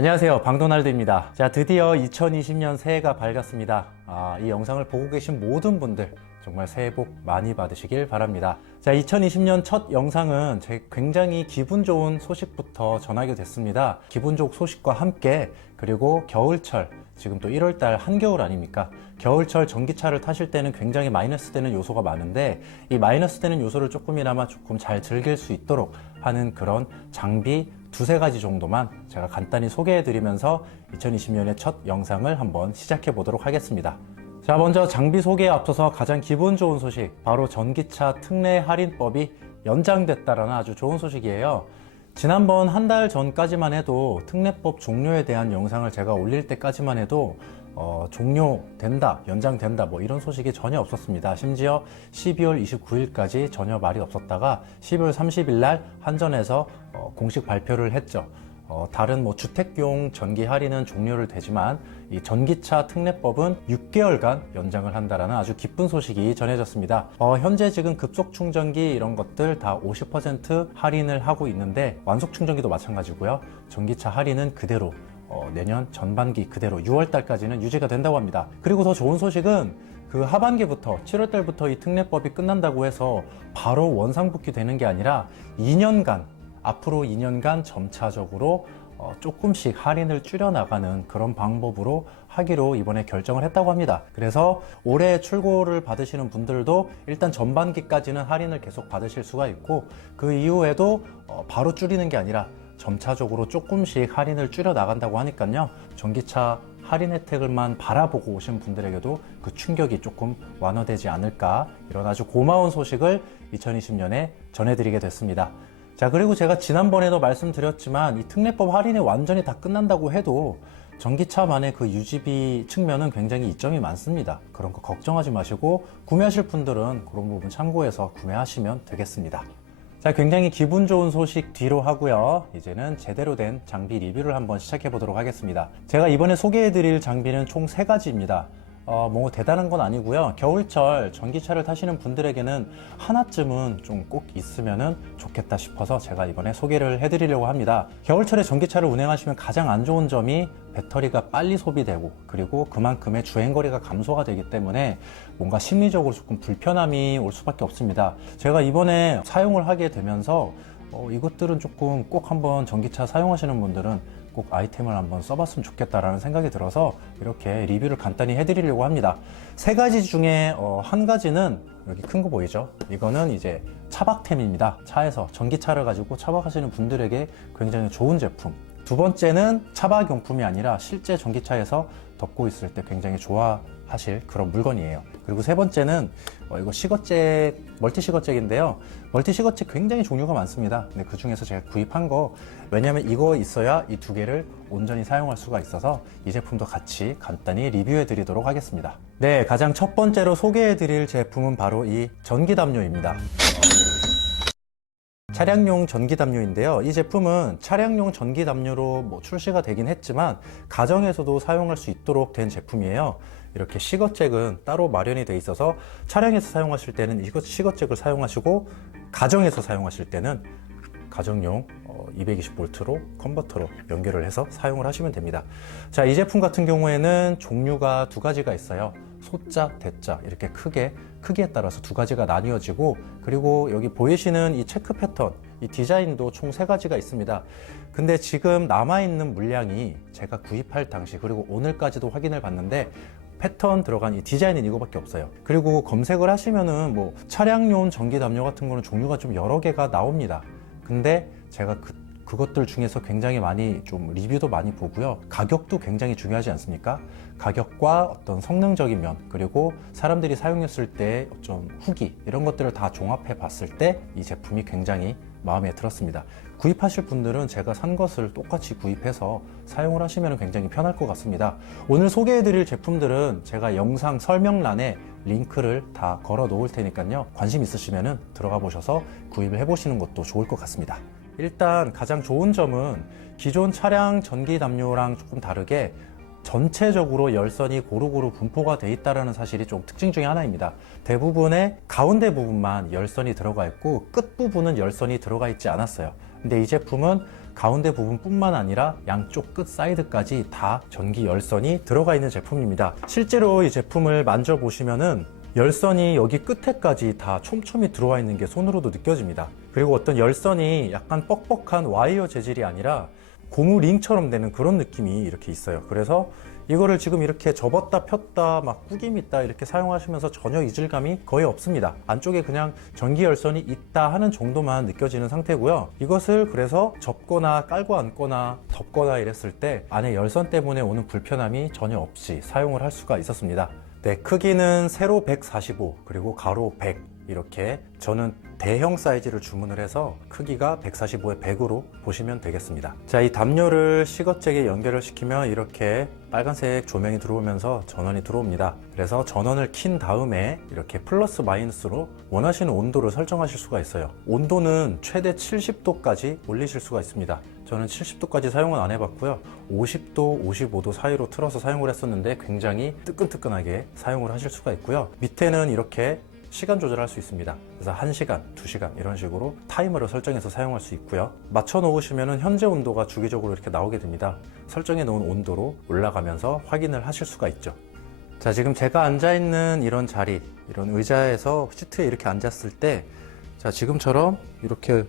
안녕하세요, 방도날드입니다. 자, 드디어 2020년 새해가 밝았습니다. 이 영상을 보고 계신 모든 분들 정말 새해 복 많이 받으시길 바랍니다. 자, 2020년 첫 영상은 제 굉장히 기분 좋은 소식부터 전하게 됐습니다. 기분 좋은 소식과 함께, 그리고 겨울철, 지금 또 1월달 한겨울 아닙니까? 겨울철 전기차를 타실 때는 굉장히 마이너스 되는 요소가 많은데, 이 마이너스 되는 요소를 조금 잘 즐길 수 있도록 하는 그런 장비 두세 가지 정도만 제가 간단히 소개해 드리면서 2020년의 첫 영상을 한번 시작해 보도록 하겠습니다. 자, 먼저 장비 소개에 앞서서 가장 기분 좋은 소식, 바로 전기차 특례 할인법이 연장됐다라는 아주 좋은 소식이에요. 지난번 한 달 전까지만 해도 특례법 종료에 대한 영상을 제가 올릴 때까지만 해도 종료된다, 연장된다, 뭐 이런 소식이 전혀 없었습니다. 심지어 12월 29일까지 전혀 말이 없었다가 12월 30일 날 한전에서 공식 발표를 했죠. 다른 주택용 전기 할인은 종료를 되지만 이 전기차 특례법은 6개월간 연장을 한다라는 아주 기쁜 소식이 전해졌습니다. 현재 지금 급속 충전기 이런 것들 다 50% 할인을 하고 있는데, 완속 충전기도 마찬가지고요. 전기차 할인은 그대로 내년 전반기 그대로 6월 달까지는 유지가 된다고 합니다. 그리고 더 좋은 소식은 그 하반기부터 7월 달부터 이 특례법이 끝난다고 해서 바로 원상복귀 되는 게 아니라 2년간, 앞으로 2년간 점차적으로 조금씩 할인을 줄여나가는 그런 방법으로 하기로 이번에 결정을 했다고 합니다. 그래서 올해 출고를 받으시는 분들도 일단 전반기까지는 할인을 계속 받으실 수가 있고, 그 이후에도 바로 줄이는 게 아니라 점차적으로 조금씩 할인을 줄여 나간다고 하니까요, 전기차 할인 혜택을만 바라보고 오신 분들에게도 그 충격이 조금 완화되지 않을까, 이런 아주 고마운 소식을 2020년에 전해드리게 됐습니다. 자, 그리고 제가 지난번에도 말씀드렸지만 이 특례법 할인이 완전히 다 끝난다고 해도 전기차만의 그 유지비 측면은 굉장히 이점이 많습니다. 그런 거 걱정하지 마시고 구매하실 분들은 그런 부분 참고해서 구매하시면 되겠습니다. 자, 굉장히 기분 좋은 소식 뒤로 하고요. 이제는 제대로 된 장비 리뷰를 한번 시작해 보도록 하겠습니다. 제가 이번에 소개해 드릴 장비는 총 3가지입니다. 뭐 대단한 건 아니고요. 겨울철 전기차를 타시는 분들에게는 하나쯤은 좀 꼭 있으면 좋겠다 싶어서 제가 이번에 소개를 해드리려고 합니다. 겨울철에 전기차를 운행하시면 가장 안 좋은 점이 배터리가 빨리 소비되고, 그리고 그만큼의 주행거리가 감소가 되기 때문에 뭔가 심리적으로 조금 불편함이 올 수밖에 없습니다. 제가 이번에 사용을 하게 되면서 이것들은 조금 꼭 한번 전기차 사용하시는 분들은 꼭 아이템을 한번 써봤으면 좋겠다라는 생각이 들어서 이렇게 리뷰를 간단히 해드리려고 합니다. 3가지 중에 한 가지는 여기 큰 거 보이죠? 이거는 이제 차박템입니다. 차에서 전기차를 가지고 차박하시는 분들에게 굉장히 좋은 제품. 두 번째는 차박용품이 아니라 실제 전기차에서 덮고 있을 때 굉장히 좋아하실 그런 물건이에요. 그리고 3번째는 이거 시거잭, 멀티 시거잭인데요. 멀티 시거잭 굉장히 종류가 많습니다. 근데 그 중에서 제가 구입한 거, 왜냐면 이거 있어야 이 2개를 온전히 사용할 수가 있어서 이 제품도 같이 간단히 리뷰해 드리도록 하겠습니다. 네, 가장 첫 번째로 소개해 드릴 제품은 바로 이 전기담요입니다. 차량용 전기담요인데요. 이 제품은 차량용 전기담요로 출시가 되긴 했지만 가정에서도 사용할 수 있도록 된 제품이에요. 이렇게 시거잭은 따로 마련이 돼 있어서 차량에서 사용하실 때는 이것 시거잭을 사용하시고, 가정에서 사용하실 때는 가정용 220V로 컨버터로 연결을 해서 사용을 하시면 됩니다. 자, 이 제품 같은 경우에는 종류가 2가지가 있어요. 소자, 대자, 이렇게 크기에 따라서 2가지가 나뉘어지고, 그리고 여기 보이시는 이 체크 패턴, 이 디자인도 총 3가지가 있습니다. 근데 지금 남아있는 물량이 제가 구입할 당시, 그리고 오늘까지도 확인을 봤는데 패턴 들어간 이 디자인은 이거밖에 없어요. 그리고 검색을 하시면은 차량용 전기담요 같은 거는 종류가 좀 여러 개가 나옵니다. 근데 제가 그것들 중에서 굉장히 많이 좀 리뷰도 많이 보고요. 가격도 굉장히 중요하지 않습니까? 가격과 어떤 성능적인 면, 그리고 사람들이 사용했을 때 좀 후기, 이런 것들을 다 종합해 봤을 때 이 제품이 굉장히 마음에 들었습니다. 구입하실 분들은 제가 산 것을 똑같이 구입해서 사용을 하시면 굉장히 편할 것 같습니다. 오늘 소개해 드릴 제품들은 제가 영상 설명란에 링크를 다 걸어 놓을 테니까요. 관심 있으시면 들어가 보셔서 구입을 해 보시는 것도 좋을 것 같습니다. 일단 가장 좋은 점은 기존 차량 전기 담요랑 조금 다르게 전체적으로 열선이 고루고루 분포가 되어 있다는 사실이 좀 특징 중에 하나입니다. 대부분의 가운데 부분만 열선이 들어가 있고 끝부분은 열선이 들어가 있지 않았어요. 근데 이 제품은 가운데 부분뿐만 아니라 양쪽 끝 사이드까지 다 전기 열선이 들어가 있는 제품입니다. 실제로 이 제품을 만져보시면은 열선이 여기 끝에까지 다 촘촘히 들어와 있는 게 손으로도 느껴집니다. 그리고 어떤 열선이 약간 뻑뻑한 와이어 재질이 아니라 고무 링처럼 되는 그런 느낌이 이렇게 있어요. 그래서 이거를 지금 이렇게 접었다 폈다 막 구김 있다 이렇게 사용하시면서 전혀 이질감이 거의 없습니다. 안쪽에 그냥 전기 열선이 있다 하는 정도만 느껴지는 상태고요. 이것을 그래서 접거나 깔고 앉거나 덮거나 이랬을 때 안에 열선 때문에 오는 불편함이 전혀 없이 사용을 할 수가 있었습니다. 네, 크기는 세로 145 그리고 가로 100 이렇게 저는 대형 사이즈를 주문을 해서 크기가 145에 100으로 보시면 되겠습니다. 자, 이 담요를 시거잭에 연결을 시키면 이렇게 빨간색 조명이 들어오면서 전원이 들어옵니다. 그래서 전원을 킨 다음에 이렇게 플러스 마이너스로 원하시는 온도를 설정하실 수가 있어요. 온도는 최대 70도까지 올리실 수가 있습니다. 저는 70도까지 사용은 안 해봤고요. 50도, 55도 사이로 틀어서 사용을 했었는데 굉장히 뜨끈뜨끈하게 사용을 하실 수가 있고요. 밑에는 이렇게 시간 조절할 수 있습니다. 그래서 1시간, 2시간 이런 식으로 타이머를 설정해서 사용할 수 있고요. 맞춰 놓으시면 현재 온도가 주기적으로 이렇게 나오게 됩니다. 설정해 놓은 온도로 올라가면서 확인을 하실 수가 있죠. 자, 지금 제가 앉아 있는 이런 자리, 이런 의자에서 시트에 이렇게 앉았을 때, 자, 지금처럼 이렇게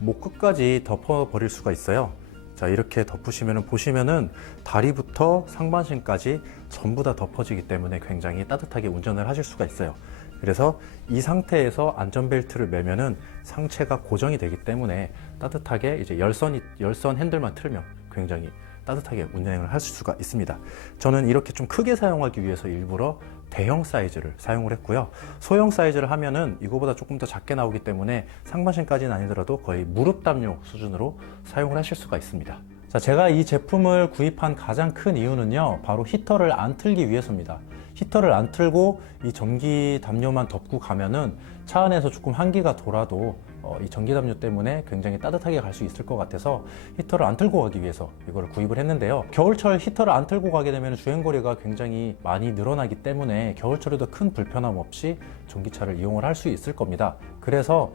목 끝까지 덮어 버릴 수가 있어요. 자, 이렇게 덮으시면은 보시면은 다리부터 상반신까지 전부 다 덮어지기 때문에 굉장히 따뜻하게 운전을 하실 수가 있어요. 그래서 이 상태에서 안전벨트를 매면은 상체가 고정이 되기 때문에 따뜻하게 이제 열선 핸들만 틀면 굉장히 따뜻하게 운행을 하실 수가 있습니다. 저는 이렇게 좀 크게 사용하기 위해서 일부러 대형 사이즈를 사용을 했고요. 소형 사이즈를 하면은 이거보다 조금 더 작게 나오기 때문에 상반신까지는 아니더라도 거의 무릎 담요 수준으로 사용을 하실 수가 있습니다. 자, 제가 이 제품을 구입한 가장 큰 이유는요, 바로 히터를 안 틀기 위해서입니다. 히터를 안 틀고 이 전기 담요만 덮고 가면은 차 안에서 조금 한기가 돌아도 이 전기 담요 때문에 굉장히 따뜻하게 갈 수 있을 것 같아서 히터를 안 틀고 가기 위해서 이걸 구입을 했는데요. 겨울철 히터를 안 틀고 가게 되면 주행거리가 굉장히 많이 늘어나기 때문에 겨울철에도 큰 불편함 없이 전기차를 이용을 할 수 있을 겁니다. 그래서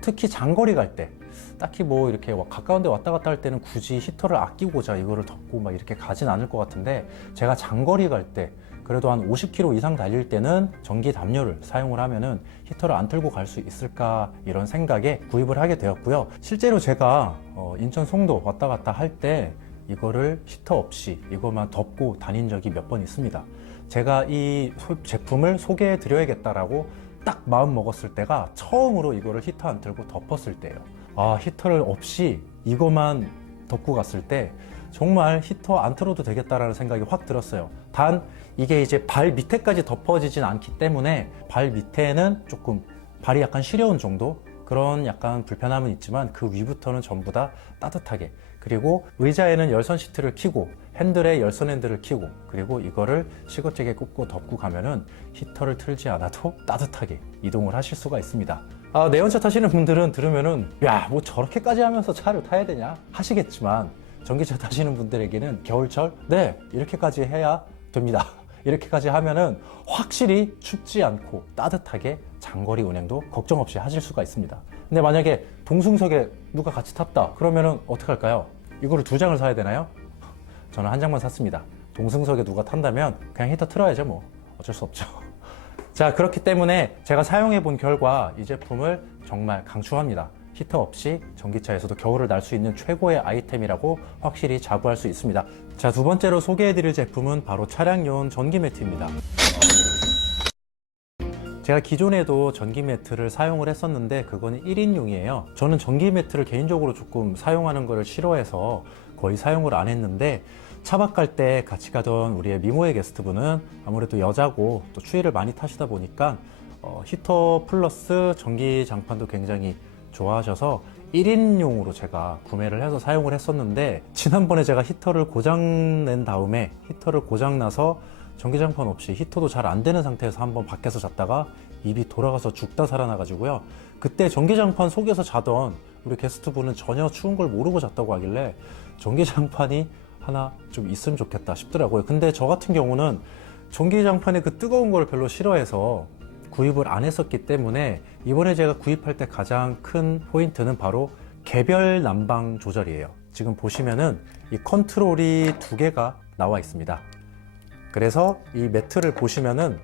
특히 장거리 갈 때 딱히 뭐 이렇게 가까운 데 왔다 갔다 할 때는 굳이 히터를 아끼고자 이거를 덮고 막 이렇게 가진 않을 것 같은데, 제가 장거리 갈 때 그래도 한 50km 이상 달릴 때는 전기 담요를 사용을 하면은 히터를 안 틀고 갈 수 있을까 이런 생각에 구입을 하게 되었고요. 실제로 제가 인천 송도 왔다 갔다 할 때 이거를 히터 없이 이것만 덮고 다닌 적이 몇 번 있습니다. 제가 이 제품을 소개해 드려야겠다라고 딱 마음 먹었을 때가 처음으로 이거를 히터 안 틀고 덮었을 때예요. 아, 히터를 없이 이거만 덮고 갔을 때 정말 히터 안 틀어도 되겠다라는 생각이 확 들었어요. 단 이게 이제 발 밑에까지 덮어지진 않기 때문에 발 밑에는 조금 발이 약간 시려운 정도, 그런 약간 불편함은 있지만 그 위부터는 전부 다 따뜻하게, 그리고 의자에는 열선 시트를 켜고 핸들에 열선 핸들을 켜고 그리고 이거를 시거잭에 꽂고 덮고 가면은 히터를 틀지 않아도 따뜻하게 이동을 하실 수가 있습니다. 아, 내연차 타시는 분들은 들으면은 야, 뭐 저렇게까지 하면서 차를 타야 되냐 하시겠지만, 전기차 타시는 분들에게는 겨울철 네, 이렇게까지 해야 됩니다. 이렇게까지 하면은 확실히 춥지 않고 따뜻하게 장거리 운행도 걱정 없이 하실 수가 있습니다. 근데 만약에 동승석에 누가 같이 탔다 그러면은 어떡할까요? 이거를 2장을 사야 되나요? 저는 1장만 샀습니다. 동승석에 누가 탄다면 그냥 히터 틀어야죠, 뭐 어쩔 수 없죠. 자, 그렇기 때문에 제가 사용해 본 결과 이 제품을 정말 강추합니다. 히터 없이 전기차에서도 겨울을 날 수 있는 최고의 아이템이라고 확실히 자부할 수 있습니다. 자, 두 번째로 소개해드릴 제품은 바로 차량용 전기 매트입니다. 제가 기존에도 전기 매트를 사용을 했었는데 그거는 1인용이에요. 저는 전기 매트를 개인적으로 조금 사용하는 것을 싫어해서 거의 사용을 안 했는데, 차박 갈 때 같이 가던 우리의 미모의 게스트분은 아무래도 여자고 또 추위를 많이 타시다 보니까 히터 플러스 전기 장판도 굉장히 좋아하셔서 1인용으로 제가 구매를 해서 사용을 했었는데, 지난번에 제가 히터를 고장 낸 다음에 히터를 고장 나서 전기장판 없이 히터도 잘 안 되는 상태에서 한번 밖에서 잤다가 입이 돌아가서 죽다 살아나가지고요. 그때 전기장판 속에서 자던 우리 게스트분은 전혀 추운 걸 모르고 잤다고 하길래 전기장판이 하나 좀 있으면 좋겠다 싶더라고요. 근데 저 같은 경우는 전기장판의 그 뜨거운 걸 별로 싫어해서 구입을 안 했었기 때문에, 이번에 제가 구입할 때 가장 큰 포인트는 바로 개별 난방 조절이에요. 지금 보시면은 이 컨트롤이 두 개가 나와 있습니다. 그래서 이 매트를 보시면은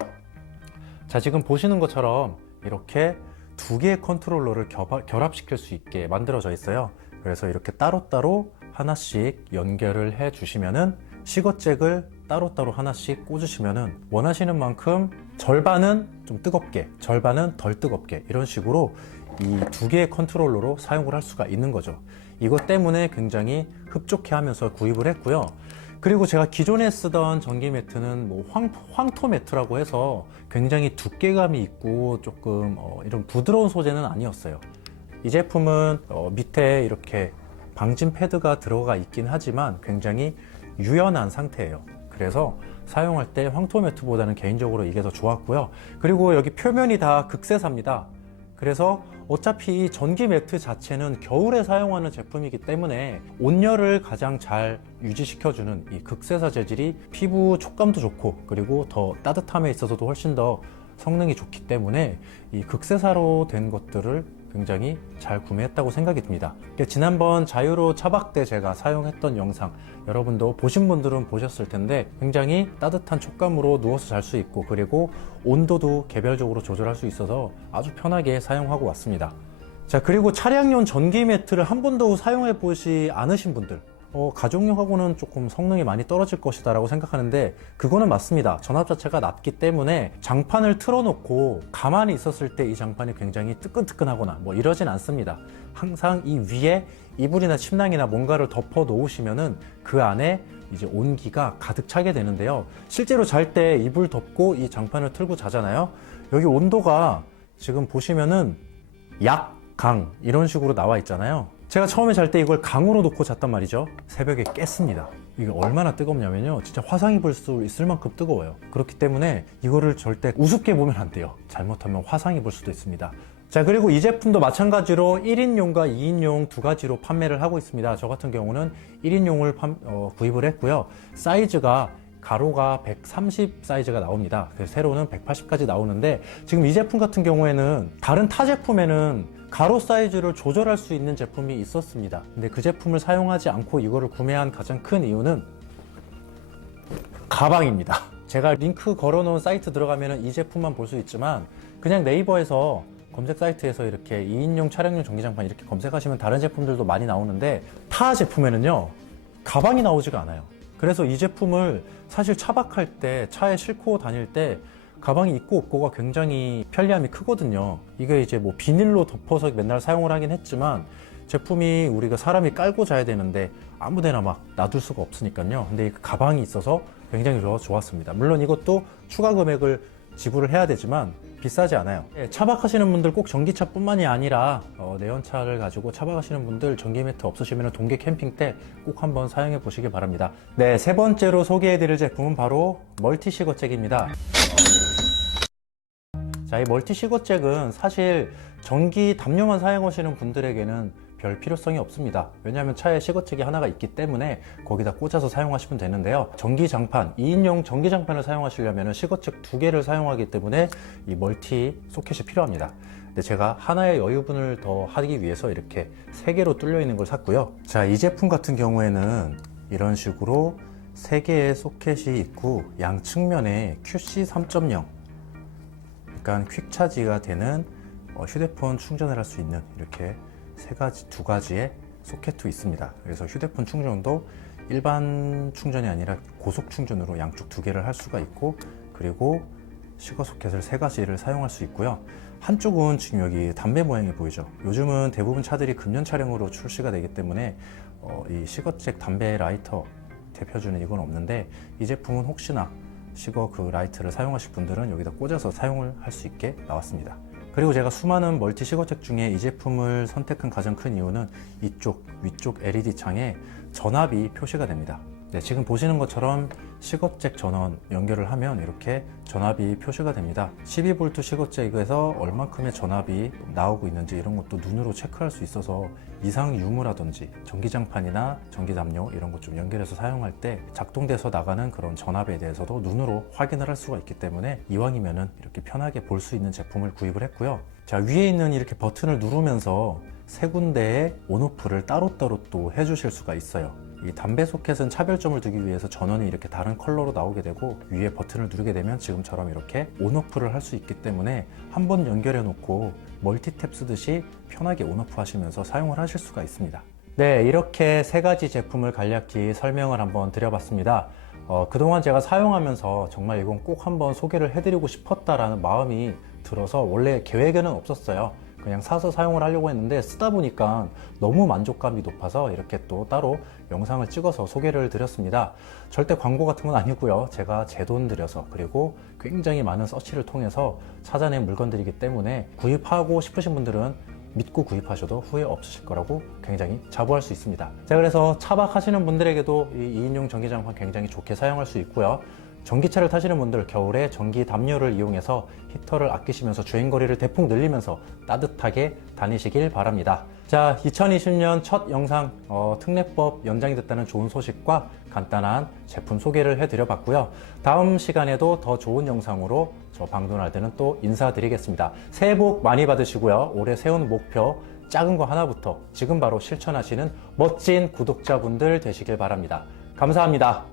자, 지금 보시는 것처럼 이렇게 두 개의 컨트롤러를 결합시킬 수 있게 만들어져 있어요. 그래서 이렇게 따로따로 하나씩 연결을 해 주시면은 시거잭을 따로따로 하나씩 꽂으시면은 원하시는 만큼 절반은 좀 뜨겁게, 절반은 덜 뜨겁게 이런 식으로 이 두 개의 컨트롤러로 사용을 할 수가 있는 거죠. 이것 때문에 굉장히 흡족해 하면서 구입을 했고요. 그리고 제가 기존에 쓰던 전기 매트는 뭐 황토 매트라고 해서 굉장히 두께감이 있고 조금 이런 부드러운 소재는 아니었어요. 이 제품은 밑에 이렇게 방진 패드가 들어가 있긴 하지만 굉장히 유연한 상태예요. 그래서 사용할 때 황토 매트보다는 개인적으로 이게 더 좋았고요. 그리고 여기 표면이 다 극세사입니다. 그래서 어차피 이 전기 매트 자체는 겨울에 사용하는 제품이기 때문에 온열을 가장 잘 유지시켜주는 이 극세사 재질이 피부 촉감도 좋고 그리고 더 따뜻함에 있어서도 훨씬 더 성능이 좋기 때문에 이 극세사로 된 것들을 굉장히 잘 구매했다고 생각이 듭니다. 지난번 자유로 차박 때 제가 사용했던 영상 여러분도 보신 분들은 보셨을 텐데 굉장히 따뜻한 촉감으로 누워서 잘 수 있고 그리고 온도도 개별적으로 조절할 수 있어서 아주 편하게 사용하고 왔습니다. 자, 그리고 차량용 전기 매트를 한 번도 사용해 보지 않으신 분들 가족용하고는 조금 성능이 많이 떨어질 것이다 라고 생각하는데 그거는 맞습니다. 전압 자체가 낮기 때문에 장판을 틀어놓고 가만히 있었을 때 이 장판이 굉장히 뜨끈뜨끈하거나 뭐 이러진 않습니다. 항상 이 위에 이불이나 침낭이나 뭔가를 덮어 놓으시면은 그 안에 이제 온기가 가득 차게 되는데요. 실제로 잘 때 이불 덮고 이 장판을 틀고 자잖아요. 여기 온도가 지금 보시면은 약, 강 이런 식으로 나와 있잖아요. 제가 처음에 잘 때 이걸 강으로 놓고 잤단 말이죠. 새벽에 깼습니다. 이게 얼마나 뜨겁냐면요. 진짜 화상 입을 수 있을 만큼 뜨거워요. 그렇기 때문에 이거를 절대 우습게 보면 안 돼요. 잘못하면 화상 입을 수도 있습니다. 자, 그리고 이 제품도 마찬가지로 1인용과 2인용 두 가지로 판매를 하고 있습니다. 저 같은 경우는 1인용을 구입을 했고요. 사이즈가 가로가 130 사이즈가 나옵니다. 그래서 세로는 180까지 나오는데 지금 이 제품 같은 경우에는 다른 타 제품에는 가로 사이즈를 조절할 수 있는 제품이 있었습니다. 근데 그 제품을 사용하지 않고 이거를 구매한 가장 큰 이유는 가방입니다. 제가 링크 걸어놓은 사이트 들어가면 이 제품만 볼 수 있지만 그냥 네이버에서 검색 사이트에서 이렇게 2인용 차량용 전기장판 이렇게 검색하시면 다른 제품들도 많이 나오는데 타 제품에는요 가방이 나오지가 않아요. 그래서 이 제품을 사실 차박할 때 차에 싣고 다닐 때 가방이 있고 없고가 굉장히 편리함이 크거든요. 이게 이제 뭐 비닐로 덮어서 맨날 사용을 하긴 했지만 제품이 우리가 사람이 깔고 자야 되는데 아무데나 막 놔둘 수가 없으니까요. 근데 이 가방이 있어서 굉장히 좋았습니다. 물론 이것도 추가 금액을 지불을 해야 되지만 비싸지 않아요. 차박하시는 분들 꼭 전기차뿐만이 아니라 내연차를 가지고 차박하시는 분들 전기 매트 없으시면 동계 캠핑 때 꼭 한번 사용해 보시기 바랍니다. 네, 세 번째로 소개해 드릴 제품은 바로 멀티 시거잭입니다. 자, 이 멀티 시거잭은 사실 전기 담요만 사용하시는 분들에게는 별 필요성이 없습니다. 왜냐하면 차에 시거잭이 하나가 있기 때문에 거기다 꽂아서 사용하시면 되는데요. 전기장판, 2인용 전기장판을 사용하시려면 시거잭 두 개를 사용하기 때문에 이 멀티 소켓이 필요합니다. 근데 제가 하나의 여유분을 더 하기 위해서 이렇게 세 개로 뚫려 있는 걸 샀고요. 자, 이 제품 같은 경우에는 이런 식으로 세 개의 소켓이 있고 양측면에 QC 3.0 약간 퀵차지가 되는 휴대폰 충전을 할 수 있는 이렇게 두 가지의 소켓도 있습니다. 그래서 휴대폰 충전도 일반 충전이 아니라 고속 충전으로 양쪽 두 개를 할 수가 있고 그리고 시거 소켓을 세 가지를 사용할 수 있고요. 한쪽은 지금 여기 담배 모양이 보이죠. 요즘은 대부분 차들이 금년 차량으로 출시가 되기 때문에 이 시거잭 담배 라이터 대표주는 이건 없는데 이 제품은 혹시나 시거 그 라이트를 사용하실 분들은 여기다 꽂아서 사용을 할 수 있게 나왔습니다. 그리고 제가 수많은 멀티 시거잭 중에 이 제품을 선택한 가장 큰 이유는 이쪽 위쪽 LED 창에 전압이 표시가 됩니다. 네, 지금 보시는 것처럼 시거잭 전원 연결을 하면 이렇게 전압이 표시가 됩니다. 12V 시거잭에서 얼만큼의 전압이 나오고 있는지 이런 것도 눈으로 체크할 수 있어서 이상 유무라든지 전기장판이나 전기담요 이런 것 좀 연결해서 사용할 때 작동돼서 나가는 그런 전압에 대해서도 눈으로 확인을 할 수가 있기 때문에 이왕이면은 이렇게 편하게 볼 수 있는 제품을 구입을 했고요. 자, 위에 있는 이렇게 버튼을 누르면서 세 군데의 온오프를 따로따로 또 해주실 수가 있어요. 이 담배 소켓은 차별점을 두기 위해서 전원이 이렇게 다른 컬러로 나오게 되고, 위에 버튼을 누르게 되면 지금처럼 이렇게 온오프를 할 수 있기 때문에 한 번 연결해 놓고 멀티탭 쓰듯이 편하게 온오프 하시면서 사용을 하실 수가 있습니다. 네, 이렇게 세 가지 제품을 간략히 설명을 한번 드려봤습니다. 그동안 제가 사용하면서 정말 이건 꼭 한번 소개를 해드리고 싶었다라는 마음이 들어서 원래 계획에는 없었어요. 그냥 사서 사용을 하려고 했는데 쓰다 보니까 너무 만족감이 높아서 이렇게 또 따로 영상을 찍어서 소개를 드렸습니다. 절대 광고 같은 건 아니고요. 제가 제 돈 들여서, 그리고 굉장히 많은 서치를 통해서 찾아낸 물건들이기 때문에 구입하고 싶으신 분들은 믿고 구입하셔도 후회 없으실 거라고 굉장히 자부할 수 있습니다. 자, 그래서 차박 하시는 분들에게도 이 2인용 전기장판 굉장히 좋게 사용할 수 있고요. 전기차를 타시는 분들, 겨울에 전기 담요를 이용해서 히터를 아끼시면서 주행거리를 대폭 늘리면서 따뜻하게 다니시길 바랍니다. 자, 2020년 첫 영상 특례법 연장이 됐다는 좋은 소식과 간단한 제품 소개를 해드려 봤고요. 다음 시간에도 더 좋은 영상으로 저 방도날드는 또 인사드리겠습니다. 새해 복 많이 받으시고요. 올해 세운 목표 작은 거 하나부터 지금 바로 실천하시는 멋진 구독자분들 되시길 바랍니다. 감사합니다.